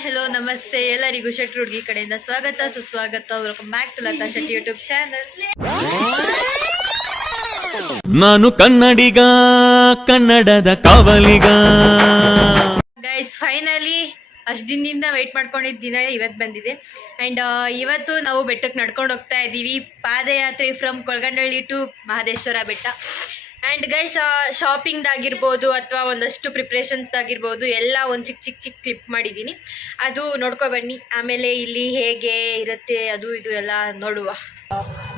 Hello ನಮಸ್ತೆ ಎಲ್ಲರಿಗೂ ಶೆಟ್ರು ಹುಡುಗಿ ಕಡೆಯಿಂದ ಸ್ವಾಗತ ಸುಸ್ವಾಗತ. Welcome back to Lata Shetty YouTube channel. ನಾನು ಕನ್ನಡಿಗ, ಕನ್ನಡದ ಕಾವಲಿಗ. ಗೈಸ್ ಫೈನಲಿ ಅಷ್ಟು ದಿನದಿಂದ ವೆಯ್ಟ್ ಮಾಡ್ಕೊಂಡಿದ್ದ ದಿನ ಇವತ್ತು ಬಂದಿದೆ. ಆ್ಯಂಡ್ ಇವತ್ತು ನಾವು ಬೆಟ್ಟಕ್ಕೆ ನಡ್ಕೊಂಡು ಹೋಗ್ತಾ ಇದ್ದೀವಿ. ಪಾದಯಾತ್ರೆ ಫ್ರಮ್ ಕೊಳಗಂಡಳ್ಳಿ ಟು ಮಹದೇಶ್ವರ ಬೆಟ್ಟ. ಆ್ಯಂಡ್ ಗೈಸ್ ಶಾಪಿಂಗ್ದಾಗಿರ್ಬೋದು ಅಥವಾ ಒಂದಷ್ಟು ಪ್ರಿಪ್ರೇಷನ್ಸ್ದಾಗಿರ್ಬೋದು ಎಲ್ಲ ಒಂದು ಚಿಕ್ಕ ಕ್ಲಿಪ್ ಮಾಡಿದ್ದೀನಿ, ಅದು ನೋಡ್ಕೊಬನ್ನಿ. ಆಮೇಲೆ ಇಲ್ಲಿ ಹೇಗೆ ಇರುತ್ತೆ ಅದು ಇದು ಎಲ್ಲ ನೋಡುವ.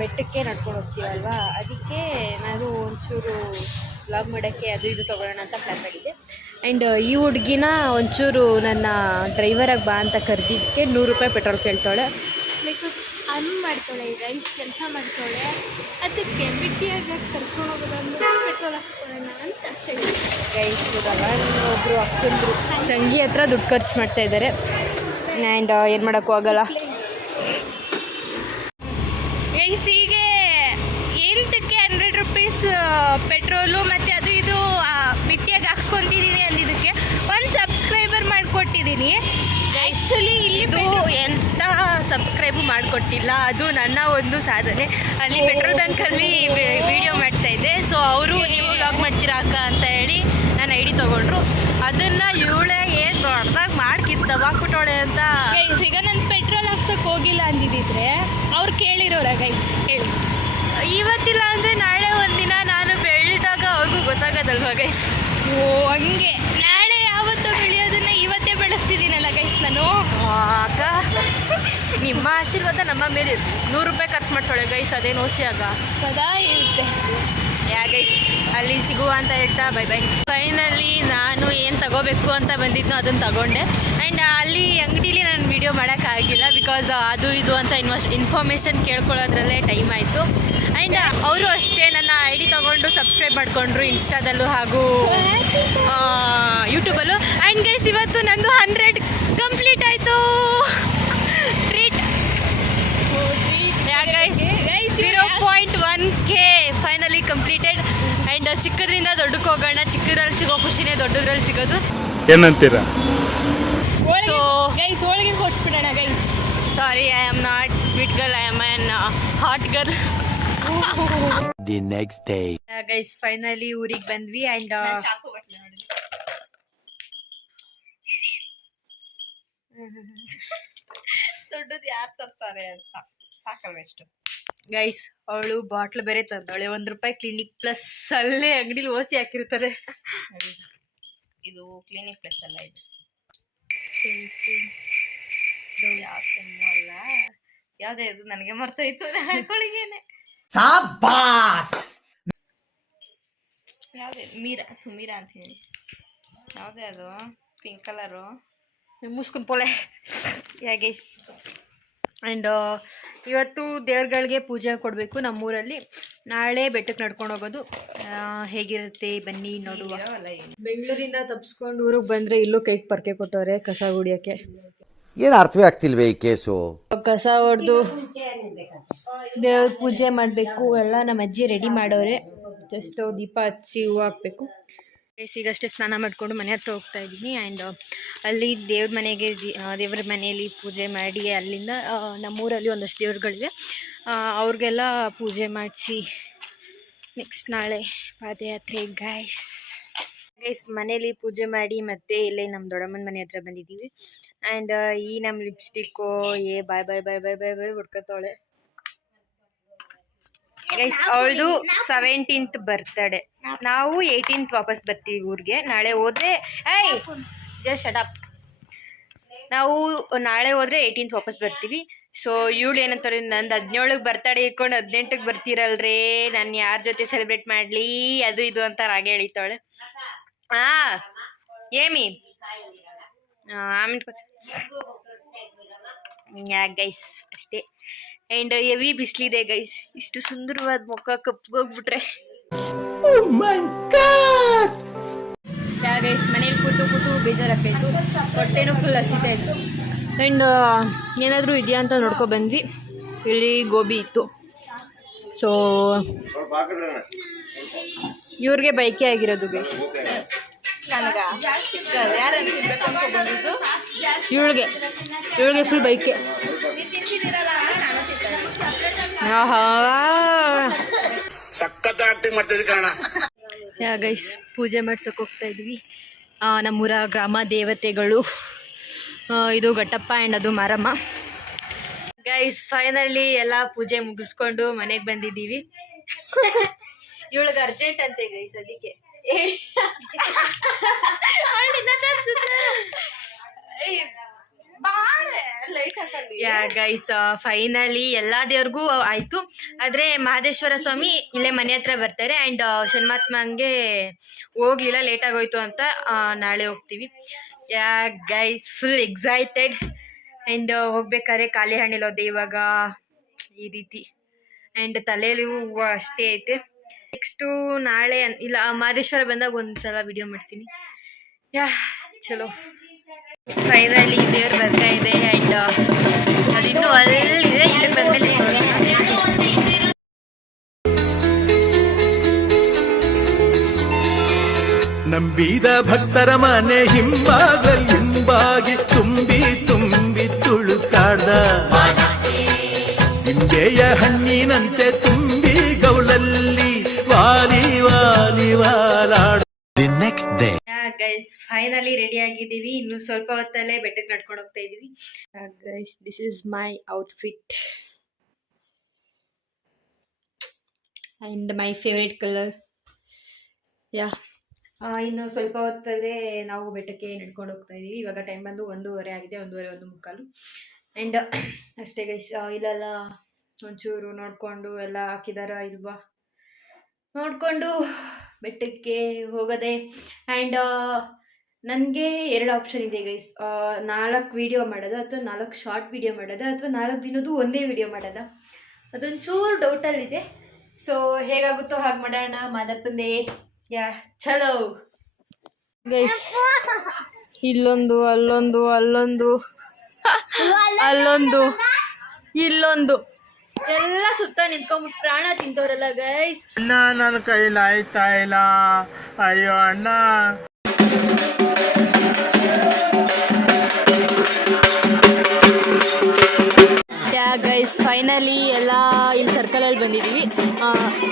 ಬೆಟ್ಟಕ್ಕೆ ನಡ್ಕೊಂಡು ಹೋಗ್ತೀವಲ್ವಾ, ಅದಕ್ಕೆ ನಾನು ಒಂಚೂರು ವ್ಲಾಗ್ ಮಾಡೋಕ್ಕೆ ಅದು ಇದು ತೊಗೊಳ್ಳೋಣ ಅಂತ ಪ್ಲ್ಯಾನ್ ಮಾಡಿದ್ದೆ. ಆ್ಯಂಡ್ ಈ ಹುಡುಗಿನ ಒಂಚೂರು ನನ್ನ ಡ್ರೈವರಾಗಿ ಬಾ ಅಂತ ಕರೆದಿದ್ದಕ್ಕೆ 100 ರೂಪಾಯಿ ಪೆಟ್ರೋಲ್ ಕೇಳ್ತಾಳೆ. ಬಿಕಾಸ್ ಮಾಡ್ತಾಳೆ, ಗೈಸ್ ಕೆಲಸ ಮಾಡ್ತಾಳೆ, ಅದಕ್ಕೆ ಬಿಟ್ಟಿಯಾಗಿ ಕರ್ಕೊಂಡು ಹೋಗೋದಂದ್ರೆ ಪೆಟ್ರೋಲ್ ಹಾಕ್ಸ್ಕೊಳ್ಳೋಣ ಅಂತ ಅಷ್ಟೇ. ಗೈಸ್ ಇವಾಗ ಒಬ್ಬರು ಅಕ್ಕಂದ್ರು ತಂಗಿ ಹತ್ರ ದುಡ್ಡು ಖರ್ಚು ಮಾಡ್ತಾ ಇದ್ದಾರೆ. ಆ್ಯಂಡ್ ಏನು ಮಾಡೋಕ್ಕೂ ಆಗಲ್ಲ. ಗೈಸ್ ಹೀಗೆ ಏನಕ್ಕೆ 100 ರೂಪೀಸ್ ಪೆಟ್ರೋಲು ಮತ್ತು ಅದು ಇದು ಬಿಟ್ಟಿಯಾಗಿ ಹಾಕ್ಸ್ಕೊತಿದ್ದೀನಿ ಅಂದಿದ್ದಕ್ಕೆ ಒಂದು ಸಬ್ಸ್ಕ್ರೈಬರ್ ಮಾಡಿಕೊಟ್ಟಿದ್ದೀನಿ. ಆ್ಯಕ್ಚುಲಿ ಇದು ಎಂಥ ಸಬ್ಸ್ಕ್ರೈಬು ಮಾಡಿಕೊಟ್ಟಿಲ್ಲ, ಅದು ನನ್ನ ಒಂದು ಸಾಧನೆ. ಅಲ್ಲಿ ಪೆಟ್ರೋಲ್ ಬ್ಯಾಂಕಲ್ಲಿ ವಿಡಿಯೋ ಮಾಡ್ತಾಯಿದ್ದೆ. ಸೊ ಅವರು ನೀವು ವ್ಲಾಗ್ ಮಾಡ್ತೀರಾ ಅಕ್ಕ ಅಂತ ಹೇಳಿ ನನ್ನ ಐ ಡಿ ತೊಗೊಂಡ್ರು. ಅದನ್ನು ಇವಳೇ ಏನು ದೊಡ್ಡದಾಗಿ ಮಾಡ್ಕಿತ್ತವಾಕ್ಬಿಟ್ಟೋಳೆ ಅಂತ. ಗೈಸ್ ಈಗ ನಾನು ಪೆಟ್ರೋಲ್ ಹಾಕ್ಸೋಕೆ ಹೋಗಿಲ್ಲ ಅಂದಿದ್ದಿದ್ರೆ ಅವ್ರು ಕೇಳಿರೋರ ಗೈಸ್ ಹೇಳಿ. ಇವತ್ತಿಲ್ಲ ಅಂದರೆ ನಾಳೆ ಒಂದಿನ ನಾನು ಬೆಳೆದಾಗ ಅವ್ರಿಗೂ ಗೊತ್ತಾಗೋದಲ್ವ ಗೈಸ್. ಓ ಹಂಗೆ ನಾಳೆ ಯಾವತ್ತೂ ಬೆಳೆಯೋದನ್ನ ಇವತ್ತೇ ಬೆಳೆಸ್ತಿದ್ದೀನಲ್ಲ ಗೈಸ್ ನಾನು. ಅಕ್ಕ ನಿಮ್ಮ ಆಶೀರ್ವಾದ ನಮ್ಮ ಮೇಲೆ 100 ರೂಪಾಯಿ ಖರ್ಚು ಮಾಡಿಸೋಳೆ ಗೈಸ್, ಅದೇನು ಓಸಿಯಾಗ ಸದಾ ಇರುತ್ತೆ. ಗೈಸ್ ಅಲ್ಲಿ ಸಿಗುವ ಅಂತ ಹೇಳ್ತಾ ಬೈ ಬೈ. ಫೈನಲಿ ನಾನು ಏನು ತಗೋಬೇಕು ಅಂತ ಬಂದಿದ್ನೋ ಅದನ್ನು ತಗೊಂಡೆ. ಆ್ಯಂಡ್ ಅಲ್ಲಿ ಅಂಗಡೀಲಿ ನಾನು ವೀಡಿಯೋ ಮಾಡೋಕ್ಕಾಗಿಲ್ಲ, ಬಿಕಾಸ್ ಅದು ಇದು ಅಂತ ಇನ್ಫಾರ್ಮೇಷನ್ ಕೇಳ್ಕೊಳ್ಳೋದ್ರಲ್ಲೇ ಟೈಮ್ ಆಯಿತು. ಆ್ಯಂಡ್ ಅವರು ಅಷ್ಟೇ ನನ್ನ ಐ ಡಿ ತೊಗೊಂಡು ಸಬ್ಸ್ಕ್ರೈಬ್ ಮಾಡಿಕೊಂಡ್ರು ಇನ್ಸ್ಟಾದಲ್ಲೂ ಹಾಗೂ ಯೂಟ್ಯೂಬಲ್ಲೂ. ಆ್ಯಂಡ್ ಗೈಸ್ ಇವತ್ತು ನಂದು 100 ಕಂಪ್ಲೀಟ್ ಆಯಿತು. Treat guys 0.1K finally completed. And ಚಿಕ್ಕದ್ರಿಂದ ದೊಡ್ಡಕ್ಕೆ ಹೋಗೋಣ. ಚಿಕ್ಕದ್ರಲ್ಲಿ ಸಿಗೋ ಖುಷಿನೇ ದೊಡ್ಡದ್ರಲ್ಲಿ ಸಿಗೋದು. ಏನಂತೀರಾ? ಸೊ ಗೈಸ್ ಹೋಳಿಗೆ ಕೊಡಿಸ್ಬಿಡೋಣ guys. Sorry, I am not sweet girl, I am an hot girl. The next day guys finally ಊರಿಗೆ ಬಂದ್ವಿ. ಆ್ಯಂಡ್ ದೊಡ್ಡದು ಯಾರು ತರ್ತಾರೆ ಅಂತ ಸಾಕಲ್ವೆಷ್ಟು. ಗೈಸ್ ಅವಳು ಬಾಟ್ಲ್ ಬೇರೆ ತಂದವಳೆ. 1 ರೂಪಾಯಿ ಕ್ಲಿನಿಕ್ ಪ್ಲಸ್ ಅಲ್ಲೇ ಅಂಗಡಿಲಿ ಓಸಿ ಹಾಕಿರ್ತಾರೆ. ಇದು ಕ್ಲಿನಿಕ್ ಪ್ಲಸ್ ಅಲ್ಲ, ಇದು ಯಾವ ಸೆಮ್ಮು ಅಲ್ಲ, ಯಾವುದೇ ಇದು ನನಗೆ ಮರ್ತೋಯ್ತು. ಹೋಳಿಗೆನೆ ಯಾವುದೇ ಮೀರಾ ಅಂತೀನಿ. ಯಾವುದೇ ಅದು ಪಿಂಕ್ ಕಲರು ಮುಸ್ಕೊಂಡು ಪೋಲೆ ಗೈಸ್. ಆ್ಯಂಡ್ ಇವತ್ತು ದೇವ್ರುಗಳಿಗೆ ಪೂಜೆ ಕೊಡಬೇಕು ನಮ್ಮೂರಲ್ಲಿ. ನಾಳೆ ಬೆಟ್ಟಕ್ಕೆ ನಡ್ಕೊಂಡು ಹೋಗೋದು. ಹೇಗಿರುತ್ತೆ ಬನ್ನಿ ನೋಡುವ. ಬೆಂಗಳೂರಿಂದ ತಪ್ಪಿಸ್ಕೊಂಡು ಊರಿಗೆ ಬಂದರೆ ಇಲ್ಲೂ ಕೈಗೆ ಪರ್ಕೆ ಕೊಟ್ಟವ್ರೆ ಕಸ ಗುಡಿಯೋಕ್ಕೆ. ಏನು ಅರ್ಥವೇ ಆಗ್ತಿಲ್ವೇ ಈ ಕೇಸು? ಕಸ ಹೊಡೆದು ದೇವ್ರ ಪೂಜೆ ಮಾಡಬೇಕು. ಎಲ್ಲ ನಮ್ಮ ಅಜ್ಜಿ ರೆಡಿ ಮಾಡೋರೆ. ಜಸ್ಟ್ ದೀಪ ಹಚ್ಚಿ ಹೂವು ಹಾಕಬೇಕು. ಈಗಷ್ಟೇ ಸ್ನಾನ ಮಾಡಿಕೊಂಡು ಮನೆ ಹತ್ರ ಹೋಗ್ತಾ ಇದ್ದೀನಿ. ಆ್ಯಂಡ್ ಅಲ್ಲಿ ದೇವ್ರ ಮನೆಯಲ್ಲಿ ಪೂಜೆ ಮಾಡಿ ಅಲ್ಲಿಂದ ನಮ್ಮೂರಲ್ಲಿ ಒಂದಷ್ಟು ದೇವ್ರುಗಳಿವೆ, ಅವ್ರಿಗೆಲ್ಲ ಪೂಜೆ ಮಾಡಿಸಿ ನೆಕ್ಸ್ಟ್ ನಾಳೆ ಪಾದಯಾತ್ರೆ. ಗೈಸ್ ಮನೇಲಿ ಪೂಜೆ ಮಾಡಿ ಮತ್ತೆ ಇಲ್ಲೇ ನಮ್ಮ ದೊಡ್ಡಮ್ಮನ ಮನೆ ಹತ್ರ ಬಂದಿದ್ದೀವಿ. ಆ್ಯಂಡ್ ಈ ನಮ್ಮ ಲಿಪ್ಸ್ಟಿಕ್ಕು ಬಾಯ್ ಬಾಯ್ ಬಾಯ್ ಬಾಯ್ ಬಾಯ್ ಬಾಯ್ ಹುಡ್ಕೊತಾವಳೆ ಗೈಸ್. ಅವಳದು 17th ಬರ್ತಡೇ. ನಾವು 18th ವಾಪಸ್ ಬರ್ತೀವಿ ಊರಿಗೆ. ನಾಳೆ ಹೋದರೆ ನಾವು ನಾಳೆ ಹೋದರೆ 18th ವಾಪಸ್ ಬರ್ತೀವಿ. ಸೊ ಇವಳು ಏನಂತಾರೆ, ನಂದು 17ಗೆ ಬರ್ತಡೇ ಇಟ್ಕೊಂಡು 18ಗೆ ಬರ್ತೀರಲ್ರೇ, ನಾನು ಯಾರ ಜೊತೆ ಸೆಲೆಬ್ರೇಟ್ ಮಾಡಲಿ ಅದು ಇದು ಅಂತ ರಾಗ ಎಳಿತಾಳೆ. ಏಮಿ ಗೈಸ್ ಅಷ್ಟೇ. ಆ್ಯಂಡ್ ಹೆವಿ ಬಿಸಿಲಿದೆ ಗೈಸ್. ಇಷ್ಟು ಸುಂದರವಾದ ಮುಖ ಕಪ್ಪಗೋಗ್ಬಿಟ್ರೆ ಗೈಸ್ ಮನೇಲಿ ಕೂತು ಬೇಜಾರಾಗ್ತಾಯಿತ್ತು. ಹೊಟ್ಟೆನೂ ಫುಲ್ ಹಸಿತಾ ಇತ್ತು. ಆ್ಯಂಡ್ ಏನಾದರೂ ಇದೆಯಾ ಅಂತ ನೋಡ್ಕೊ ಬಂದ್ವಿ. ಇಲ್ಲಿ ಗೋಬಿ ಇತ್ತು. ಸೊ ಇವ್ರಿಗೆ ಬೈಕೆ ಆಗಿರೋದು ಗೈಸ್. ನನಗೆ ಯಾರು ಬಂದಿದ್ದು ಇವಳಿಗೆ ಫುಲ್ ಬೈಕೆ. ಯಾ ಗೈಸ್, ಪೂಜೆ ಮಾಡ್ಸೋಕೆ ಹೋಗ್ತಾ ಇದ್ವಿ. ನಮ್ಮೂರ ಗ್ರಾಮ ದೇವತೆಗಳು, ಇದು ಘಟ್ಟಪ್ಪ ಆ್ಯಂಡ್ ಅದು ಮಾರಮ್ಮ. ಗೈಸ್ ಫೈನಲಿ ಎಲ್ಲ ಪೂಜೆ ಮುಗಿಸ್ಕೊಂಡು ಮನೆಗೆ ಬಂದಿದ್ದೀವಿ. ಇವಳಿಗೆ ಅರ್ಜೆಂಟ್ ಅಂತೆ ಗೈಸ್, ಅದಕ್ಕೆ ಯಾ ಗೈಸ್ ಫೈನಲಿ ಎಲ್ಲ ದೇವ್ರಿಗೂ ಆಯಿತು. ಆದರೆ ಮಹದೇಶ್ವರ ಸ್ವಾಮಿ ಇಲ್ಲೇ ಮನೆ ಹತ್ರ ಬರ್ತಾರೆ. ಆ್ಯಂಡ್ ಶನ್ಮಾತ್ಮಂಗೆ ಹೋಗ್ಲಿಲ್ಲ, ಲೇಟಾಗೋಯ್ತು ಅಂತ ನಾಳೆ ಹೋಗ್ತೀವಿ. ಯಾ ಗೈಸ್ ಫುಲ್ ಎಕ್ಸೈಟೆಡ್. ಆ್ಯಂಡ್ ಹೋಗ್ಬೇಕಾದ್ರೆ ಖಾಲಿ ಹಣ್ಣಿಲ್ಲೋದೆ ಇವಾಗ ಈ ರೀತಿ. ಆ್ಯಂಡ್ ತಲೆಯಲ್ಲಿ ಅಷ್ಟೇ ಐತೆ. ನೆಕ್ಸ್ಟು ನಾಳೆ ಇಲ್ಲ ಮಹದೇಶ್ವರ ಬಂದಾಗ ಒಂದ್ಸಲ ವಿಡಿಯೋ ಮಾಡ್ತೀನಿ. ಯಾ ಚಲೋ. ಫೈನಲಿ ದೇವ್ರು ಬರ್ತಾ ಇದೆ. ಆ್ಯಂಡ್ ಅದಿನ್ನೂ ಅಲ್ಲಿದೆ, ಇಲ್ಲಿ ಬಂದಮೇಲೆ ನಂಬಿದ ಭಕ್ತರ ಮನೆ ಹಿಂಬಾಗಿ ತುಂಬಿ ತುಳುಕಾಡ್ದ ನಿಂಬೆಯ ಹಣ್ಣಿನಂತೆ ತುಂಬಿ ಗೌಳಲ್ಲಿ ವಾಲಾಡ. Next day guys finally ready ಆಗಿದ್ದೀವಿ. ಇನ್ನು ಸ್ವಲ್ಪ ಹೊತ್ತಲ್ಲೇ ಬೆಟ್ಟಕ್ಕೆ ನಡ್ಕೊಂಡು ಹೋಗ್ತಾ ಇದ್ದೀವಿ. Guys this is my outfit and my favourite colour. Yeah ಇನ್ನು ಸ್ವಲ್ಪ ಹೊತ್ತಲ್ಲೇ ನಾವು ಬೆಟ್ಟಕ್ಕೆ ನಡ್ಕೊಂಡು ಹೋಗ್ತಾ ಇದ್ದೀವಿ. ಇವಾಗ ಟೈಮ್ ಬಂದು 1:30 ಆಗಿದೆ, 1:30 ಆ್ಯಂಡ್ ಅಷ್ಟೇ ಗೈಸ್. ಇಲ್ಲೆಲ್ಲ ಒಂಚೂರು ನೋಡಿಕೊಂಡು ಎಲ್ಲ ಹಾಕಿದಾರ ಇಲ್ವಾ ನೋಡಿಕೊಂಡು ಬೆಟ್ಟಕ್ಕೆ ಹೋಗೋದೆ. ಆ್ಯಂಡ್ ನನಗೆ 2 ಆಪ್ಷನ್ ಇದೆ ಗೈಸ್. 4 ವೀಡಿಯೋ ಮಾಡೋದು ಅಥವಾ 4 ಶಾರ್ಟ್ ವೀಡಿಯೋ ಮಾಡೋದು ಅಥವಾ 4 ದಿನದ್ದು ಒಂದೇ ವೀಡಿಯೋ ಮಾಡೋದ, ಅದೊಂಚೂರು ಡೌಟಲ್ಲಿದೆ. ಸೊ ಹೇಗಾಗುತ್ತೋ ಹಾಗೆ ಮಾಡೋಣ. ಮಾದಪ್ಪಂದೇ ಯಾ ಚಲೋ ಗೈಸ್. ಇಲ್ಲೊಂದು ಅಲ್ಲೊಂದು ಇಲ್ಲೊಂದು ಎಲ್ಲ ಸುತ್ತ ನಿಂತ್ಕೊಂಡ್ಬಿಟ್ಟು ಪ್ರಾಣ ತಿಂತವ್ರಲ್ಲ ಗೈಸ್. ಅಣ್ಣ ನನ್ನ ಕೈಲಿ ಆಯ್ತಾ ಇಲ್ಲ, ಅಯ್ಯೋ ಅಣ್ಣ. ಗೈಸ್ ಫೈನಲಿ ಎಲ್ಲ ಇಲ್ಲಿ ಸರ್ಕಲಲ್ಲಿ ಬಂದಿದ್ದೀವಿ.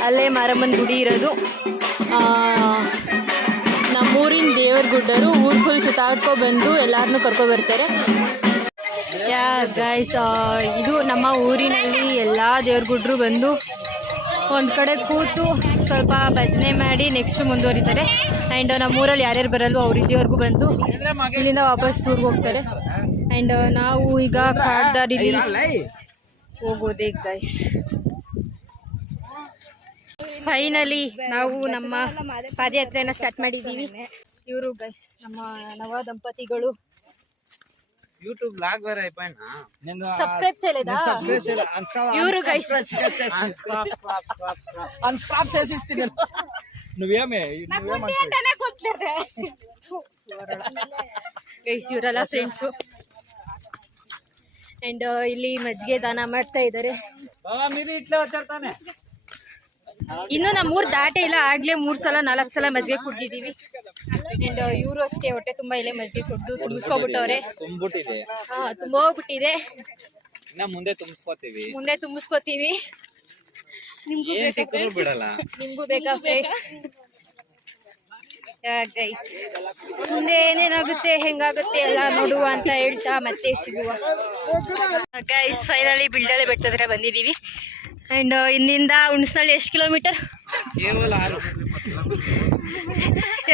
ಅಲ್ಲೇ ಮಾರಮ್ಮನ ಗುಡಿ ಇರೋದು. ನಮ್ಮೂರಿನ ದೇವ್ರ ಗುಡ್ಡರು ಊರು ಫುಲ್ ಸುತ್ತಾಡ್ಕೊಬಂದು ಎಲ್ಲರನ್ನೂ ಕರ್ಕೊಬರ್ತಾರೆ. ಯಾ ಗೈಸ್ ಇದು ನಮ್ಮ ಊರಿನಲ್ಲಿ ಎಲ್ಲ ದೇವ್ರ ಗುಡ್ರು ಬಂದು ಒಂದು ಕಡೆ ಕೂತು ಸ್ವಲ್ಪ ಭಜನೆ ಮಾಡಿ ನೆಕ್ಸ್ಟ್ ಮುಂದುವರಿತಾರೆ. ಆ್ಯಂಡ್ ನಮ್ಮೂರಲ್ಲಿ ಯಾರ್ಯಾರು ಬರಲ್ವೋ ಅವ್ರು ಇಲ್ಲಿವರೆಗೂ ಬಂದು ಇಲ್ಲಿಂದ ವಾಪಸ್ ಊರಿಗೆ ಹೋಗ್ತಾರೆ. ಆ್ಯಂಡ್ ನಾವು ಈಗ ಕಾಡ್ದಾರಿಲಿ ಹೋಗೋದೇ ಗೈಸ್. ಫೈನಲಿ ನಾವು ನಮ್ಮ ಪಾದಯಾತ್ರೆಯನ್ನು ಸ್ಟಾರ್ಟ್ ಮಾಡಿದ್ದೀವಿ. ಇವರು ಗೈಸ್ ನಮ್ಮ ನವ ದಂಪತಿಗಳು. యూట్యూబ్ బ్లాగ్ వేరే అయిపోయినా సబ్స్క్రైబ్ చేయలేదా? ఇవరు గైస్ అన్స్క్రాప్ చేసిస్తే నువ్వేమే ಗೈಸ್ ಇವರೆಲ್ಲ ಫ್ರೆಂಡ್ಸು. ಆ್ಯಂಡ್ ಇಲ್ಲಿ ಮಜ್ಜಿಗೆ ದಾನ ಮಾಡ್ತಾ ಇದ್ದಾರೆ. మీరు ఇట్లా వచ్చేస్తానే ಇನ್ನು ನಮ್ಮೂರು ದಾಟೆ ಇಲ್ಲ, ಆಗ್ಲೇ 3 ಸಲ 4 ಸಲ ಮಜ್ಜಿಗೆ ಕುಡ್ದಿದ್ದೀವಿ. ಆ್ಯಂಡ್ ಇವರು ಅಷ್ಟೇ ಹೊಟ್ಟೆ ತುಂಬ ಇಲ್ಲೇ ಮಜ್ಜಿಗೆ ಕುಡ್ದು ತುಂಬಿಸ್ಕೊಬಿಟ್ಟವ್ರೆ. ತುಂಬೋಗ್ಬಿಟ್ಟಿದೆ. ಮುಂದೆ ತುಂಬಿಸ್ಕೋತೀವಿ. ನಿಮ್ಗೂ ಬೇಕಾ ಗೈಸ್? ಮುಂದೆ ಏನೇನಾಗುತ್ತೆ ಹೆಂಗಾಗುತ್ತೆ ಎಲ್ಲ ನೋಡುವ ಅಂತ ಹೇಳ್ತಾ ಮತ್ತೆ ಸಿಗುವ. ಗೈಸ್ ಫೈನಲಿ ಬಿಲ್ಡಳೆ ಬೆಟ್ಟದ್ರೆ ಬಂದಿದ್ದೀವಿ. ಆ್ಯಂಡ್ ಇಲ್ಲಿಂದ ಹುಣಸನಳ್ಳಿ ಎಷ್ಟು ಕಿಲೋಮೀಟರ್?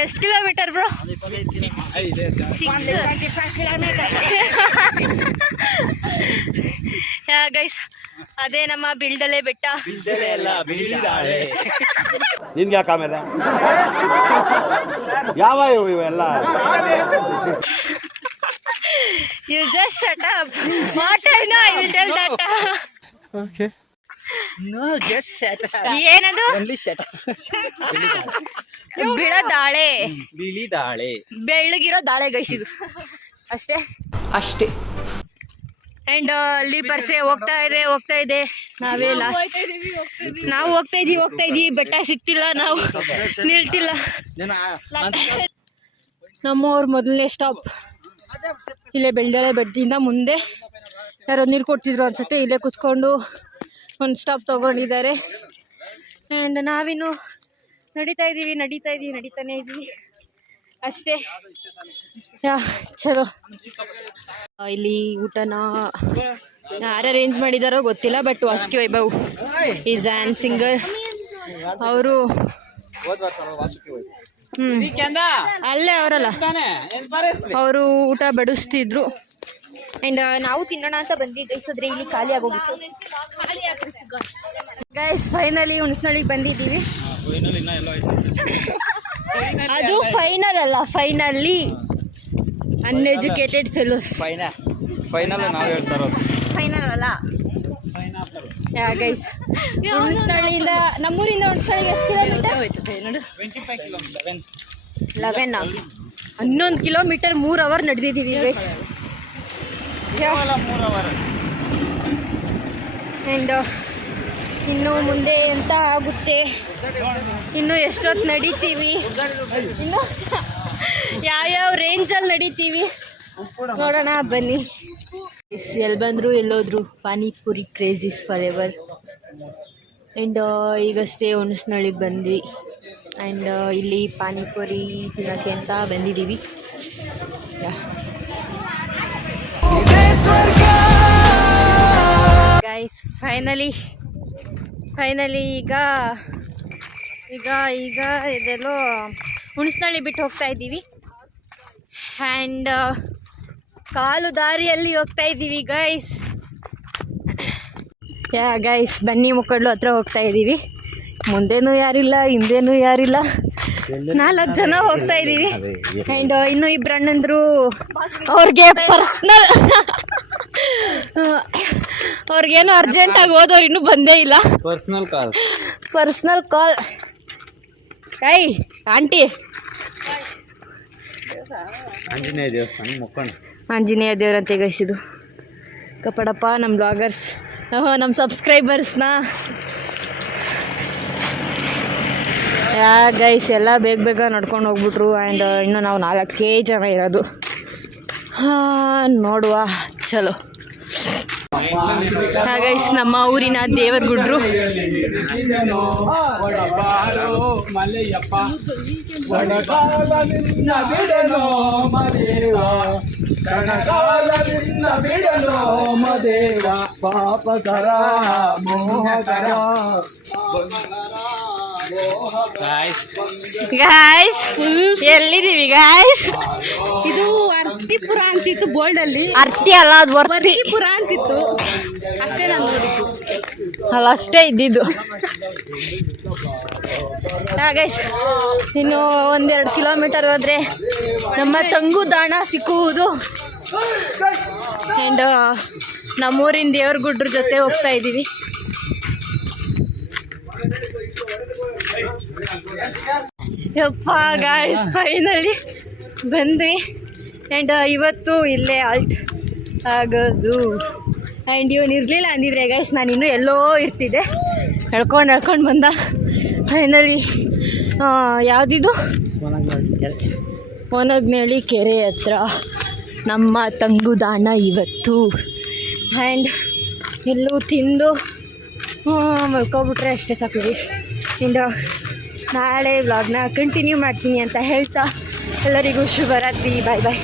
ಎಷ್ಟು ಕಿಲೋಮೀಟರ್ ಬ್ರೋ? 6 ಗೈಸ್ ಅದೇ ನಮ್ಮ ಬಿಲ್ಡಲೆ ಬೆಟ್ಟ. ನಿನ್ಗೆ ಯಾಕೆ ಆಮೇಲೆ ಯಾವ ಇವೆಲ್ಲ? You just shut up. What I know, I will tell that. Okay. No, just shut up. ಏನದು? Only shut up. ಬಿಳದಾಳೆ. ಬಿಳಿ ದಾಳೆ. ಬೆಳ್ಳಗಿರೋ ದಾಳೆ ಗೈಸ್ ಇದು. ಅಷ್ಟೇ. ಅಂಡ್ ಅಲ್ಲಿ ಪರ್ಸೆ ಹೋಗ್ತಾ ಇದೆ. ನಾವೇ ಲಾಸ್ಟ್. ನಾವು ಹೋಗ್ತಾ ಇದೀವಿ ಬೆಟ್ಟ ಸಿಗ್ತಿಲ್ಲ, ನಾವು ನಿಲ್ತಿಲ್ಲ. ನಮ್ಮವ್ರ ಮೊದಲನೇ ಸ್ಟಾಪ್ ಇಲ್ಲೇ ಬೆಳ್ದಳೆ ಬೆಟ್ಟದಿಂದ ಮುಂದೆ ಯಾರೋ ನೀರು ಕೊಡ್ತಿದ್ರು ಅನ್ಸುತ್ತೆ. ಇಲ್ಲೇ ಕುತ್ಕೊಂಡು ಒಂದು ಸ್ಟಾಪ್ ತೊಗೊಂಡಿದ್ದಾರೆ. ಆ್ಯಂಡ್ ನಾವಿನ್ನು ನಡೀತಾನೆ ಇದ್ದೀವಿ ಅಷ್ಟೇ. ಚಲೋ. ಇಲ್ಲಿ ಊಟನ ಯಾರು ಅರೇಂಜ್ ಮಾಡಿದಾರೋ ಗೊತ್ತಿಲ್ಲ, but Vasuki Vaibhav is an singer. ಅವರು ಅಲ್ಲೇ ಅವರಲ್ಲ, ಅವರು ಊಟ ಬಡಿಸ್ತಿದ್ರು. ಆ್ಯಂಡ್ ನಾವು ತಿನ್ನೋಣ ಅಂತ ಬಂದ್ವಿ ಗೈಸ್, ಆದರೆ ಇಲ್ಲಿ ಖಾಲಿ ಆಗೋಗಿತ್ತು. ಗೈಸ್ ಫೈನಲಿ ಹುಣಸನಳ್ಳಿಗೆ ಬಂದಿದ್ದೀವಿ. ಅದು ಫೈನಲ್ ಅಲ್ಲ, ಫೈನಲಿ ಅನ್ಎಜುಕೇಟೆಡ್ ಫೆಲೋಸ್. ಫೈನಲ್ ಅಲ್ಲ ಗೈಸ್. ಹುಣಸನಳ್ಳಿಯಿಂದ ನಮ್ಮೂರಿಂದ ಹುಣಸನಳ್ಳಿಗೆ ಎಷ್ಟು ಕಿಲೋಮೀಟರ್? 11 ಕಿಲೋಮೀಟರ್ 3 ಅವರ್ ನಡೆದಿದ್ದೀವಿ ಗೈಸ್. ಆ್ಯಂಡ್ ಇನ್ನು ಮುಂದೆ ಎಂತ ಆಗುತ್ತೆ, ಇನ್ನು ಎಷ್ಟೊತ್ತು ನಡೀತೀವಿ, ಇನ್ನು ಯಾವ್ಯಾವ ರೇಂಜಲ್ಲಿ ನಡೀತೀವಿ ನೋಡೋಣ ಬನ್ನಿ. ಎಲ್ಲಿ ಬಂದರು ಎಲ್ಲೋದ್ರು panipuri craze is for ever. And ಈಗಷ್ಟೇ ಹುಣಸನಳ್ಳಿಗೆ ಬಂದ್ವಿ. ಆ್ಯಂಡ್ ಇಲ್ಲಿ ಪಾನಿಪುರಿ ತಿನ್ನೋಕ್ಕೆ ಅಂತ ಬಂದಿದ್ದೀವಿ. ಗೈಸ್ ಫೈನಲಿ ಈಗ ಇದೆಲ್ಲೋ ಹುಣಸನಳ್ಳಿ ಬಿಟ್ಟು ಹೋಗ್ತಾ ಇದ್ದೀವಿ. ಆ್ಯಂಡ್ ಕಾಲು ದಾರಿಯಲ್ಲಿ ಹೋಗ್ತಾ ಇದ್ದೀವಿ ಗೈಸ್. ಗೈಸ್ ಬನ್ನಿ ಮುಕ್ಕಡ್ಲು ಹತ್ರ ಹೋಗ್ತಾ ಇದ್ದೀವಿ. ಮುಂದೇನೂ ಯಾರಿಲ್ಲ, ಹಿಂದೇನೂ ಯಾರಿಲ್ಲ, 4 ಜನ ಹೋಗ್ತಾ ಇದ್ದೀವಿ. ಆ್ಯಂಡ್ ಇನ್ನೂ 2 ಅಣ್ಣಂದ್ರು ಅವ್ರಿಗೆ ಅವ್ರಿಗೇನೋ ಅರ್ಜೆಂಟಾಗಿ ಹೋದವ್ರು ಇನ್ನೂ ಬಂದೇ ಇಲ್ಲ. ಪರ್ಸ್ನಲ್ ಕಾಲ್. ಆಂಟಿ ಆಂಜನೇಯ ದೇವ್ರಂತೆ ಗೈಸಿದು. ಕಪಡಪ್ಪ ನಮ್ಮ ಬ್ಲಾಗರ್ಸ್, ನಮ್ಮ ಸಬ್ಸ್ಕ್ರೈಬರ್ಸ್ನ. ಗೈಸ್ ಎಲ್ಲ ಬೇಗ ನಡ್ಕೊಂಡು ಹೋಗ್ಬಿಟ್ರು. ಆ್ಯಂಡ್ ಇನ್ನು ನಾವು 4 ಜನ ಇರೋದು. ನೋಡುವ ಚಲೋ. ಗೈಸ್ ನಮ್ಮ ಊರಿನ ದೇವರಗುಡ್ರು. Guys ಎಲ್ಲಿದ್ದೀವಿ guys? ಇದು ಅರ್ತಿಪುರ ಅಂತಿತ್ತು ಬೋರ್ಡ್ ಅಲ್ಲಿ. ಅರ್ತಿ ಅಲ್ಲ, ಅದು ವರ್ತಿಪುರ ಅಂತಿತ್ತು ಅಷ್ಟೇ. ನಾನು ನೋಡಿದ್ದು ಅಲ್ಲ, ಅಷ್ಟೇ ಇದ್ದಿದ್ದು. ಗೈಸ್ ಇನ್ನು 1-2 ಕಿಲೋಮೀಟರ್ ಹೋದ್ರೆ ನಮ್ಮ ತಂಗುದಾಣ ಸಿಕ್ಕುವುದು. ಆ್ಯಂಡ್ ನಮ್ಮೂರಿನ ದೇವ್ರಗುಡ್ರ ಜೊತೆ ಹೋಗ್ತಾ ಇದ್ದೀವಿ. ಯಪ್ಪ ಗಾಯ್ಸ್ ಫೈನಲಿ ಬಂದ್ವಿ. ಆ್ಯಂಡ್ ಇವತ್ತು ಇಲ್ಲೇ ಆಲ್ಟ್ ಆಗೋದು. ಆ್ಯಂಡ್ ಇವನು ಇರಲಿಲ್ಲ ಅಂದಿದ್ರೆ ಗೈಸ್ ನಾನು ಇನ್ನೂ ಎಲ್ಲೋ ಇರ್ತಿದ್ದೆ. ನಡ್ಕೊಂಡು ಬಂದ. ಫೈನಲಿ ಯಾವುದಿದು ಒನಗ್ನಳ್ಳಿ ಕೆರೆ ಹತ್ರ ನಮ್ಮ ತಂಗುದಾಣ ಇವತ್ತು. ಆ್ಯಂಡ್ ಎಲ್ಲೂ ತಿಂದು ಮಲ್ಕೊಬಿಟ್ರೆ ಅಷ್ಟೇ ಸಾಕು ಗೈಸ್. ಆ್ಯಂಡ್ ನಾಳೆ ವ್ಲಾಗ್ನ ಕಂಟಿನ್ಯೂ ಮಾಡ್ತೀನಿ ಅಂತ ಹೇಳ್ತಾ ಎಲ್ಲರಿಗೂ ಶುಭರಾತ್ರಿ. ಬಾಯ್ ಬಾಯ್.